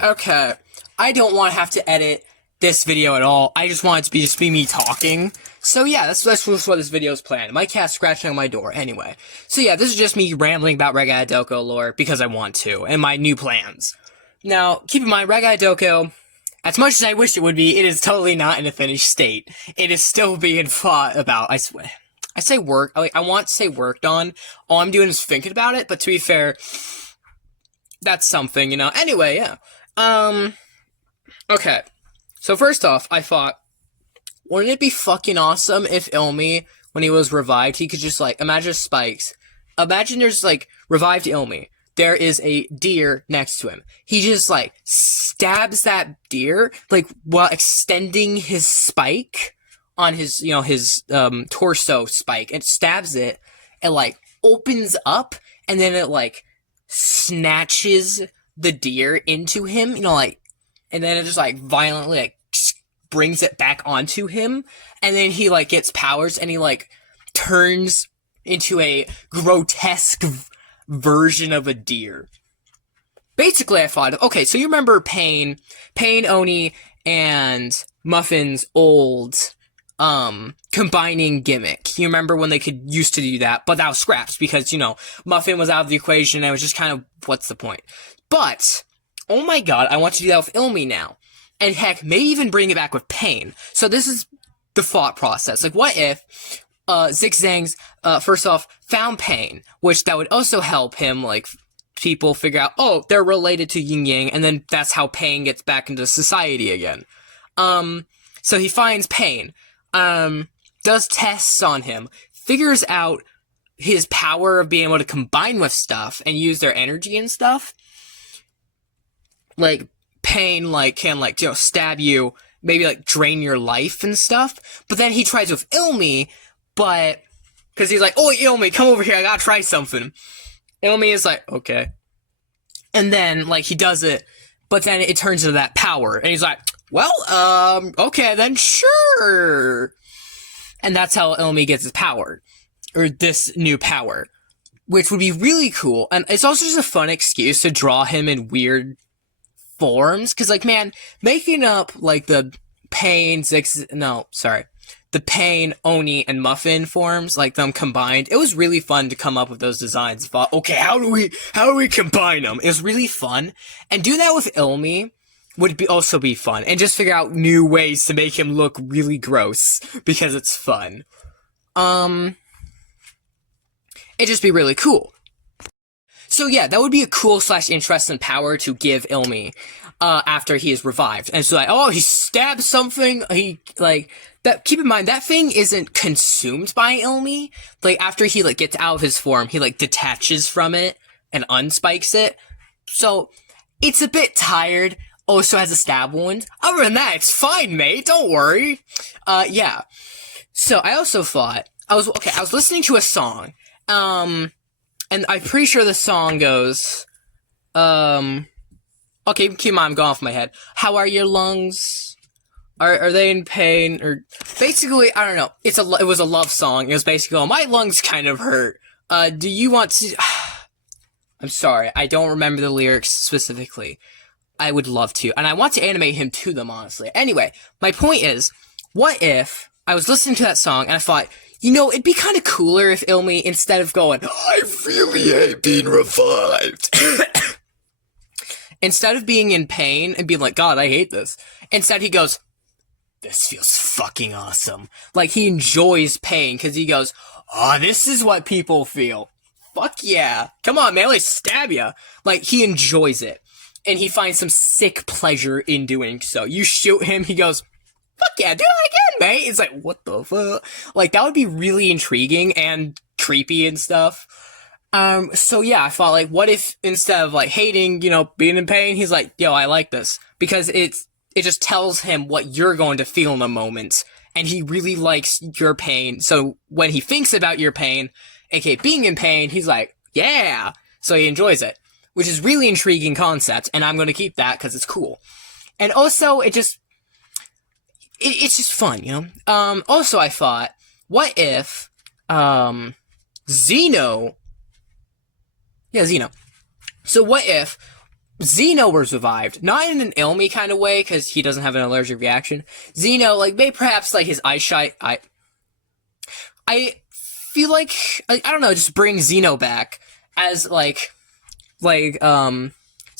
Okay, I don't want to have to edit this video at all. I just want it to be just me talking. So yeah, that's what this video is planned. My cat's scratching on my door anyway. So yeah, this is just me rambling about ragata doko lore because I want to, and my new plans. Now, keep in mind, ragata doko, as much as I wish it would be, it is totally not in a finished state. It is still being thought about. I swear. I say work. I want to say worked on. All I'm doing is thinking about it. But to be fair, that's something, you know. Anyway, yeah. Okay. So first off, I thought, wouldn't it be fucking awesome if Ilmi, when he was revived, he could just, like, imagine spikes. Imagine there's, like, revived Ilmi. There is a deer next to him. He just, like, stabs that deer, like, while extending his spike on his, you know, his, torso spike, and stabs it, and, like, opens up, and then it, like, snatches the deer into him, you know, like, and then it just, like, violently, like, brings it back onto him, and then he, like, gets powers, and he, like, turns into a grotesque version of a deer. Basically, I thought, okay, so you remember Pain, Oni, and Muffin's old, combining gimmick. You remember when they used to do that, but that was scraps, because, you know, Muffin was out of the equation, and it was just kind of, what's the point? But, oh my god, I want to do that with Ilmi now. And heck, maybe even bring it back with Pain. So this is the thought process. Like, what if, Zigzang's, first off, found Pain, which that would also help him, like, people figure out, oh, they're related to Yin Yang, and then that's how Pain gets back into society again. So he finds Pain, does tests on him, figures out his power of being able to combine with stuff and use their energy and stuff. Like, Pain, like, can, like, you know, stab you, maybe, like, drain your life and stuff. But then he tries with Ilmi, but, because he's like, oh, Ilmi, come over here, I gotta try something. Ilmi is like, okay. And then, like, he does it, but then it turns into that power. And he's like, well, okay, then sure. And that's how Ilmi gets his power. Or this new power. Which would be really cool. And it's also just a fun excuse to draw him in weird forms. Because, like, man, making up, like, the Pain, the Pain, Oni, and Muffin forms, like, them combined, it was really fun to come up with those designs. Thought, okay, how do we combine them? It was really fun. And do that with Ilmi would also be fun. And just figure out new ways to make him look really gross, because it's fun. It'd just be really cool. So yeah, that would be a cool / interesting power to give Ilmi, after he is revived. And so like, oh, he stabs something, he, like, that, keep in mind, that thing isn't consumed by Ilmi. Like, after he, like, gets out of his form, he, like, detaches from it and unspikes it. So, it's a bit tired, also has a stab wound. Other than that, it's fine, mate, don't worry. Yeah. So, I also thought, I was listening to a song, and I'm pretty sure the song goes, okay, keep in mind, I'm going off my head. How are your lungs? Are they in pain? Or, basically, I don't know. It was a love song. It was basically, oh, my lungs kind of hurt. Do you want to, I'm sorry, I don't remember the lyrics specifically. I would love to. And I want to animate him to them, honestly. Anyway, my point is, what if I was listening to that song and I thought, you know, it'd be kind of cooler if Ilmi, instead of going, I really hate being revived, instead of being in pain and being like, God, I hate this, instead he goes, this feels fucking awesome. Like, he enjoys pain, because he goes, oh, this is what people feel. Fuck yeah. Come on, man, let's stab ya. Like, he enjoys it. And he finds some sick pleasure in doing so. You shoot him, he goes, fuck yeah, do it again, mate. It's like, what the fuck? Like, that would be really intriguing and creepy and stuff. So yeah, I thought, like, what if instead of, like, hating, you know, being in pain, he's like, yo, I like this. Because it just tells him what you're going to feel in a moment. And he really likes your pain. So when he thinks about your pain, aka being in pain, he's like, yeah. So he enjoys it. Which is really intriguing concept. And I'm going to keep that because it's cool. And also, it's just fun, you know? Also, I thought, what if, Xeno. Yeah, Xeno. So what if Zeno was revived, not in an Ilmy kind of way, because he doesn't have an allergic reaction. Zeno, like, may perhaps, like, his eyesight, I feel like, I don't know, just bring Zeno back as,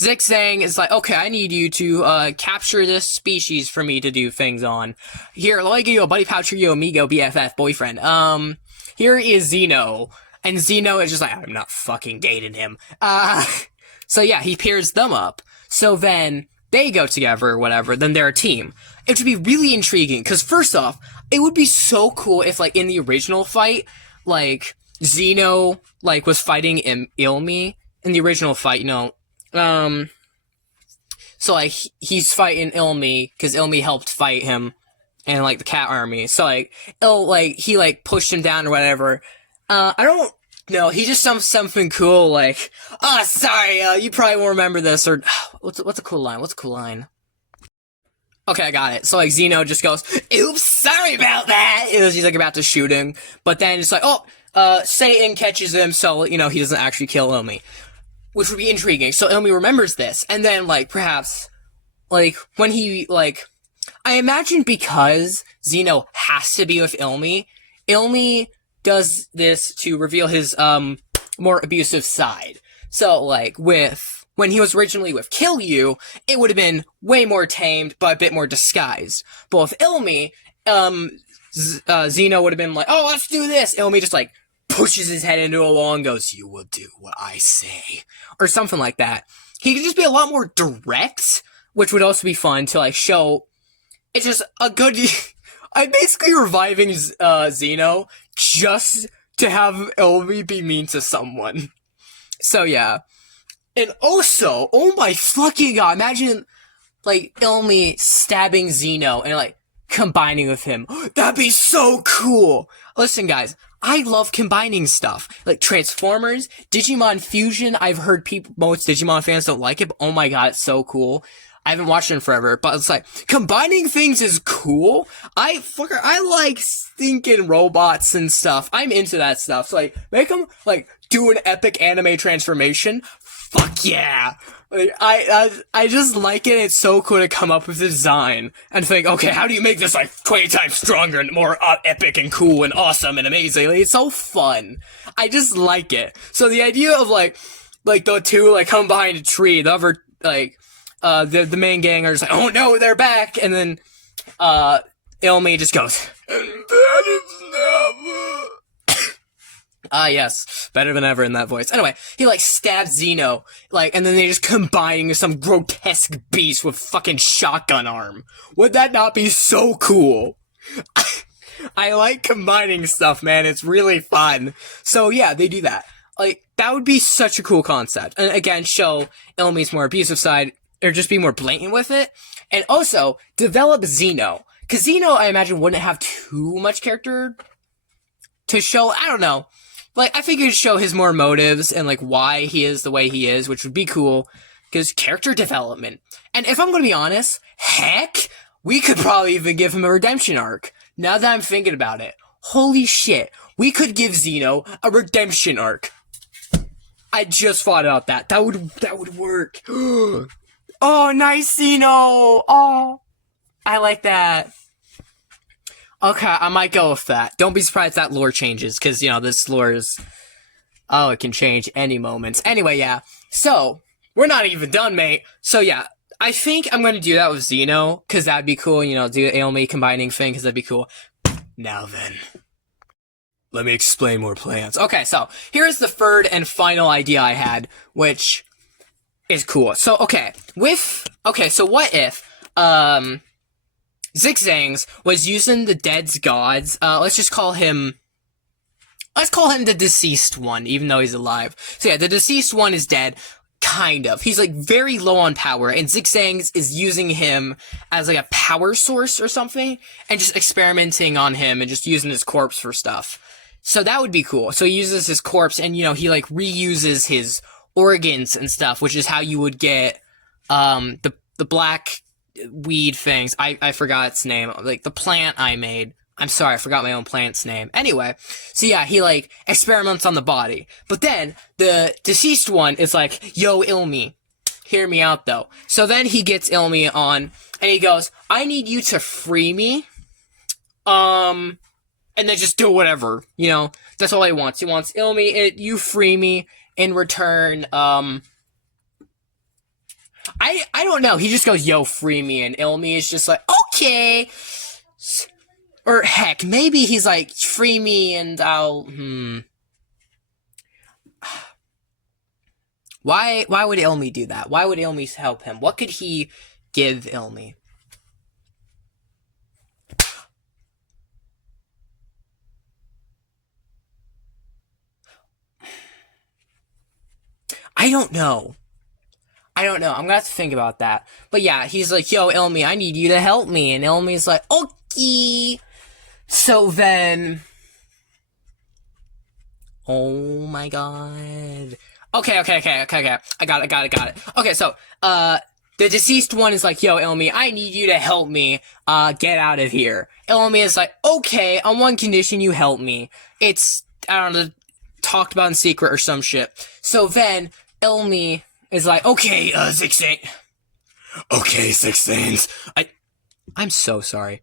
Zigzang is like, okay, I need you to, capture this species for me to do things on. Here, let me give you a buddy pouch, you amigo, BFF, boyfriend. Here is Zeno. And Zeno is just like, I'm not fucking dating him. So yeah, he pairs them up. So then they go together or whatever, then they're a team. It would be really intriguing, because first off, it would be so cool if, like, in the original fight, like, Zeno, like, was fighting Ilmy in the original fight, you know. So, like, he's fighting Ilmy, because Ilmy helped fight him, and, like, the cat army. So, like, he, like, pushed him down or whatever. I don't know, he just something cool, like, oh, sorry, you probably won't remember this, or, what's a cool line? Okay, I got it. So, like, Zeno just goes, oops, sorry about that! He's, like, about to shoot him, but then it's like, Satan catches him, so, you know, he doesn't actually kill Ilmy. Which would be intriguing. So Ilmy remembers this, and then, like, perhaps, like, when he, like, I imagine because Zeno has to be with Ilmy does this to reveal his, more abusive side. So, like, when he was originally with Kiryu, it would have been way more tamed, but a bit more disguised. But with Ilmy, Zeno would have been like, oh, let's do this! Ilmy just, like, pushes his head into a wall and goes, you will do what I say. Or something like that. He could just be a lot more direct, which would also be fun to, like, show. It's just a good... I'm basically reviving Zeno just to have Ilmy be mean to someone. So, yeah. And also, oh my fucking god, imagine, like, Ilmy stabbing Zeno and, like, combining with him. That'd be so cool! Listen, guys, I love combining stuff. Like, Transformers, Digimon Fusion, I've heard most Digimon fans don't like it, but oh my god, it's so cool. I haven't watched it in forever, but it's like, combining things is cool. I like stinking robots and stuff. I'm into that stuff. So, like, make them, like, do an epic anime transformation. Fuck yeah! Like, I just like it. It's so cool to come up with a design and think, okay, how do you make this, like, 20 times stronger and more epic and cool and awesome and amazing? Like, it's so fun. I just like it. So the idea of, like the two, like, come behind a tree, the other, like, the main gang are just like, oh no, they're back, and then, Ilmy just goes, and that is never... yes, better than ever in that voice. Anyway, he, like, stabs Zeno, like, and then they just combine into some grotesque beast with fucking shotgun arm. Would that not be so cool? I like combining stuff, man. It's really fun. So, yeah, they do that. Like, that would be such a cool concept. And again, show Ilmy's more abusive side, or just be more blatant with it. And also, develop Zeno. Because Zeno, I imagine, wouldn't have too much character to show. I don't know. Like, I figured show his more motives and, like, why he is the way he is, which would be cool. Because character development. And if I'm going to be honest, heck, we could probably even give him a redemption arc. Now that I'm thinking about it. Holy shit. We could give Zeno a redemption arc. I just thought about that. That would work. Oh, nice, Zeno! Oh, I like that. Okay, I might go with that. Don't be surprised that lore changes, because, you know, this lore is... Oh, it can change any moment. Anyway, yeah. So, we're not even done, mate. So, yeah. I think I'm going to do that with Zeno, because that'd be cool, you know, do the Ilmy combining thing, because that'd be cool. Now then. Let me explain more plans. Okay, so, here's the third and final idea I had, which is cool. So, so what if, Zigzangs was using the dead's gods, let's call him the deceased one, even though he's alive. So yeah, the deceased one is dead, kind of. He's, like, very low on power, and Zigzangs is using him as, like, a power source or something, and just experimenting on him, and just using his corpse for stuff. So that would be cool. So he uses his corpse, and, you know, he, like, reuses his organs and stuff, which is how you would get, the black weed things. I forgot its name. Like, the plant I made. I'm sorry, I forgot my own plant's name. Anyway, so yeah, he, like, experiments on the body. But then, the deceased one is like, yo, Ilmy, hear me out, though. So then he gets Ilmi on, and he goes, I need you to free me, and then just do whatever, you know? That's all he wants. He wants Ilmi, you free me, in return, I don't know. He just goes, yo, free me, and Ilmi is just like, okay. Or heck, maybe he's like, free me and I'll, Why would Ilmi do that? Why would Ilmi help him? What could he give Ilmi? I don't know. I'm gonna have to think about that. But yeah, he's like, yo, Ilmi, I need you to help me. And Ilmi's like, okay. So then... Oh my god. Okay. I got it. Okay, so, the deceased one is like, yo, Ilmi, I need you to help me, get out of here. Ilmi is like, okay, on one condition, you help me. It's, I don't know, talked about in secret or some shit. So then, Ilmi is like, okay, Zixane. Okay, Zixanes. I'm so sorry.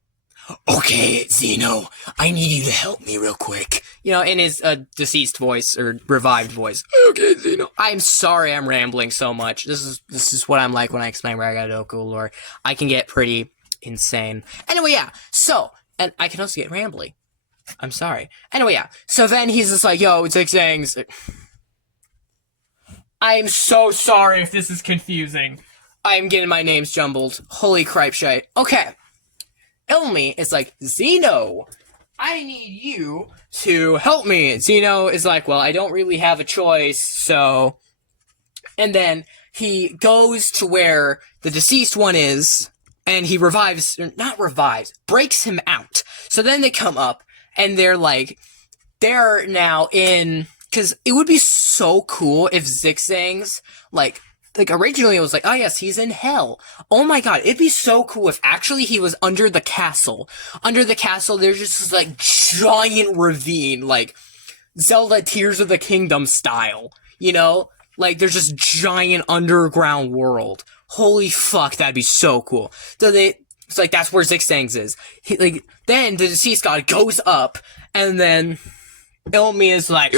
Okay, Zeno, I need you to help me real quick. You know, in his deceased voice, or revived voice. Okay, Zeno. I'm sorry I'm rambling so much. This is what I'm like when I explain ragata doko lore. I can get pretty insane. Anyway, yeah, so, and I can also get rambly. I'm sorry. Anyway, yeah, so then he's just like, yo, it's like saying... I'm so sorry if this is confusing. I'm getting my names jumbled. Holy cripe shite. Okay. Ilmi is like, Zeno, I need you to help me. Zeno is like, well, I don't really have a choice, so... And then he goes to where the deceased one is, and he revives, not revives, breaks him out. So then they come up, and they're like, they're now in... Because it would be so cool if Zixang's, like originally it was like, oh yes, he's in hell. Oh my god, it'd be so cool if actually he was under the castle. Under the castle, there's just this, like, giant ravine, like, Zelda Tears of the Kingdom style, you know? Like, there's this giant underground world. Holy fuck, that'd be so cool. So it's like, that's where Zixang's is. Then the deceased god goes up, and then... Ilmi is like,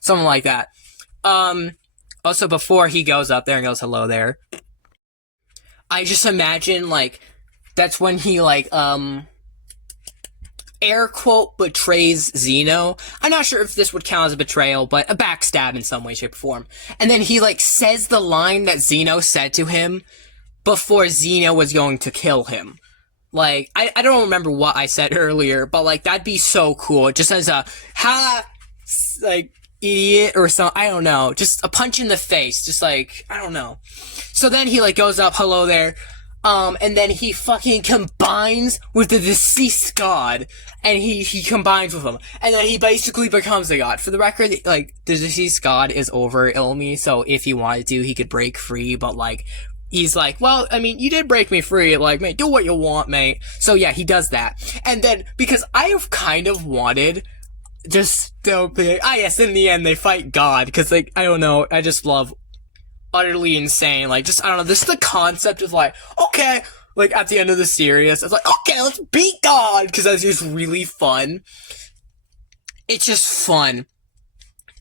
something like that. Also before he goes up there and goes, hello there, I just imagine, like, that's when he, like, air quote, betrays Zeno. I'm not sure if this would count as a betrayal, but a backstab in some way, shape, or form. And then he, like, says the line that Zeno said to him before Zeno was going to kill him. Like, I don't remember what I said earlier, but, like, that'd be so cool. Just as a, like, idiot or something, I don't know. Just a punch in the face, just like, I don't know. So then he, like, goes up, hello there, and then he fucking combines with the deceased god, and he combines with him, and then he basically becomes a god. For the record, like, the deceased god is over Ilmi, so if he wanted to, he could break free, but, like, he's like, well, I mean, you did break me free, like, mate, do what you want, mate. So yeah, he does that. And then, because I have kind of wanted, just, to be like, yes, in the end, they fight God, because, like, I don't know, I just love utterly insane, like, just, I don't know, this is the concept of, like, okay, like, at the end of the series, it's like, okay, let's beat God, because that's just really fun. It's just fun.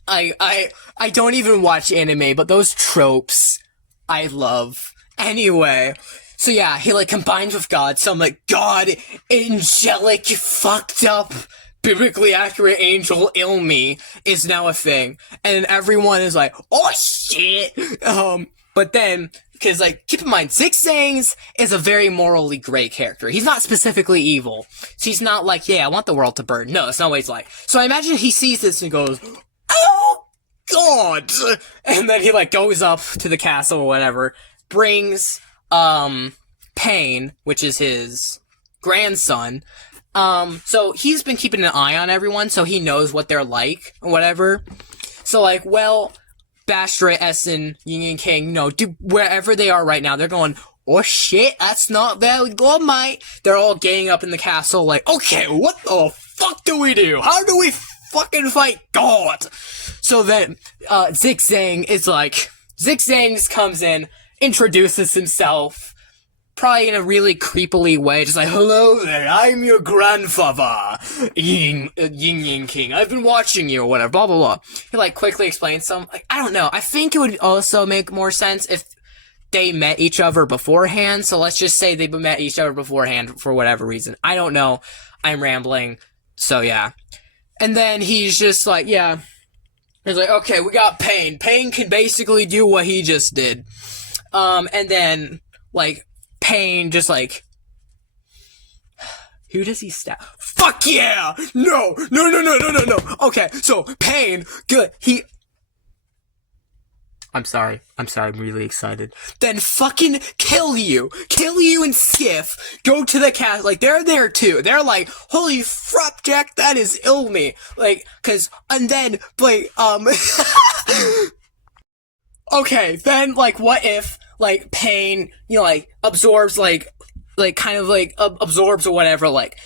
I don't even watch anime, but those tropes, I love. Anyway, so yeah, he, like, combines with God, some, like, God, angelic, fucked up, biblically accurate angel Ilmi is now a thing, and everyone is like, oh shit! But then, because, like, keep in mind, Zixang's is a very morally gray character. He's not specifically evil. So he's not like, yeah, I want the world to burn. No, that's not what he's like. So I imagine he sees this and goes, oh god! And then he, like, goes up to the castle or whatever, brings, Pain, which is his grandson. So he's been keeping an eye on everyone, so he knows what they're like, or whatever. So, like, well, Bastra, Essen, Yin and King, wherever they are right now, they're going, oh shit, that's not very good, mate. They're all ganging up in the castle, like, okay, what the fuck do we do? How do we fucking fight God? So then, Zigzang comes in, introduces himself, probably in a really creepily way, just like, hello there, I'm your grandfather, Yin Yang King, I've been watching you, or whatever, blah, blah, blah. He, like, quickly explains some, like, I don't know, I think it would also make more sense if they met each other beforehand, so let's just say they met each other beforehand for whatever reason. I don't know, I'm rambling, so yeah. And then he's just like, yeah, he's like, okay, we got Pain. Pain can basically do what he just did. And then, like, Pain just like, who does he stab? Fuck yeah! No! Okay, so Pain, good, I'm sorry, I'm really excited. Then fucking kill you and Skiff go to the cast, like, they're there too. They're like, holy frapjack, that is Ilmi. Like, and then, like, okay, then, like, what if, like, Pain, you know, like, absorbs, kind of, absorbs or whatever, like,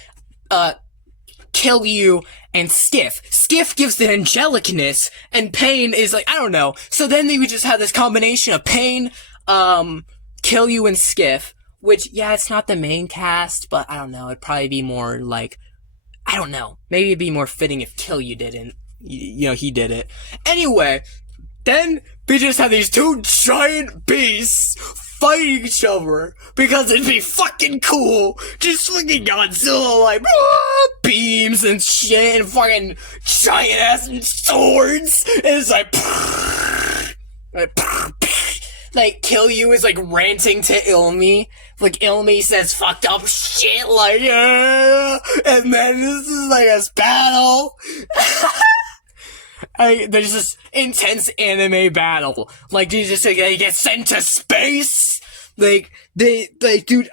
kill you and Skiff. Skiff gives the angelicness, and Pain is like, I don't know. So then they would just have this combination of Pain, kill you and Skiff, which, yeah, it's not the main cast, but I don't know, it'd probably be more like, I don't know, maybe it'd be more fitting if Kill You didn't, you know, he did it. Anyway, then we just have these two giant beasts fighting each other because it'd be fucking cool. Just fucking Godzilla, like, beams and shit and fucking giant ass swords. And it's like Kill You is like ranting to Ilmi. Like, Ilmi says fucked up shit, like, yeah. And then this is like a battle. There's this intense anime battle. Like, you just like, they get sent to space. Like, dude,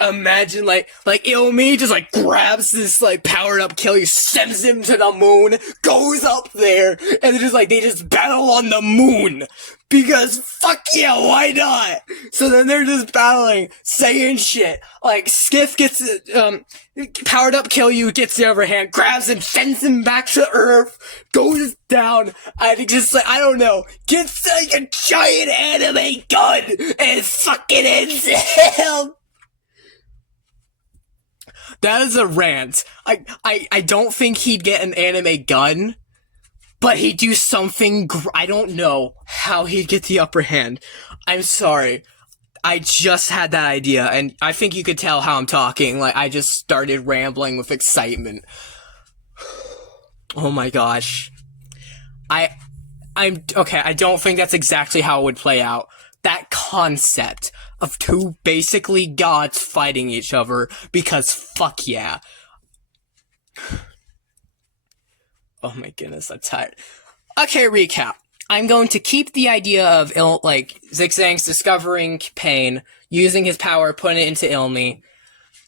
imagine, like, Ilmi just, like, grabs this, like, powered up Kill You, sends him to the moon, goes up there, and they just battle on the moon. Because, fuck yeah, why not? So then they're just battling, saying shit. Like, Skiff gets, powered up Kill You, gets the upper hand, grabs him, sends him back to Earth, goes down, and just, like, I don't know, gets, like, a giant anime gun, and fucking ends him! That is a rant. I don't think he'd get an anime gun, but he'd do something, I don't know how he'd get the upper hand. I'm sorry. I just had that idea, and I think you could tell how I'm talking. Like, I just started rambling with excitement. Oh my gosh. I'm okay, I don't think that's exactly how it would play out. That concept of two basically gods fighting each other, because fuck yeah. Oh my goodness, I'm tired. Okay, recap. I'm going to keep the idea of, Zigzang's discovering Pain, using his power, putting it into Ilmi,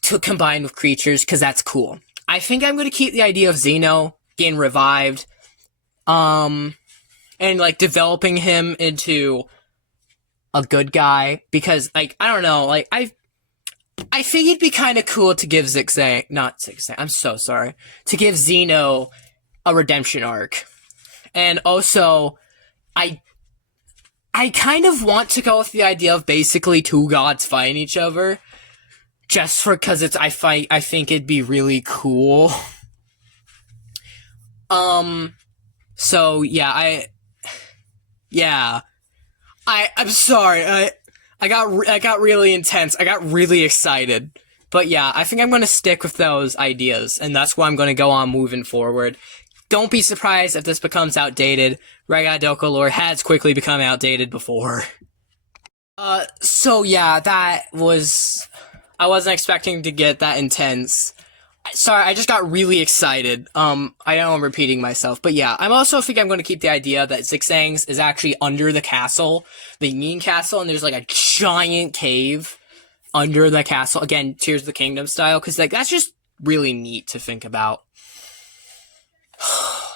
to combine with creatures, because that's cool. I think I'm going to keep the idea of Xeno getting revived, and, like, developing him into a good guy, because, like, I don't know, like, I think it'd be kind of cool to give to give Xeno a redemption arc. And also, I kind of want to go with the idea of basically two gods fighting each other, just because I think it'd be really cool. So yeah, I'm sorry, I got really intense, I got really excited. But yeah, I think I'm gonna stick with those ideas, and that's what I'm gonna go on moving forward. Don't be surprised if this becomes outdated. Ragata Doko lore has quickly become outdated before. So yeah, that was... I wasn't expecting to get that intense. Sorry, I just got really excited. I know I'm repeating myself, but yeah, I'm also think I'm going to keep the idea that Zigzang's is actually under the castle, the Mean Castle, and there's like a giant cave under the castle. Again, Tears of the Kingdom style, because like that's just really neat to think about.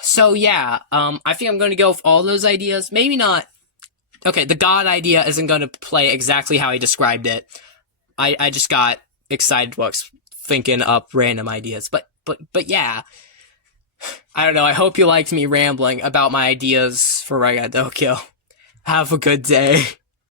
So yeah, I think I'm going to go with all those ideas. Maybe not. Okay, the god idea isn't going to play exactly how I described it. I just got excited while thinking up random ideas. But yeah. I don't know. I hope you liked me rambling about my ideas for Ragata Doko. Have a good day.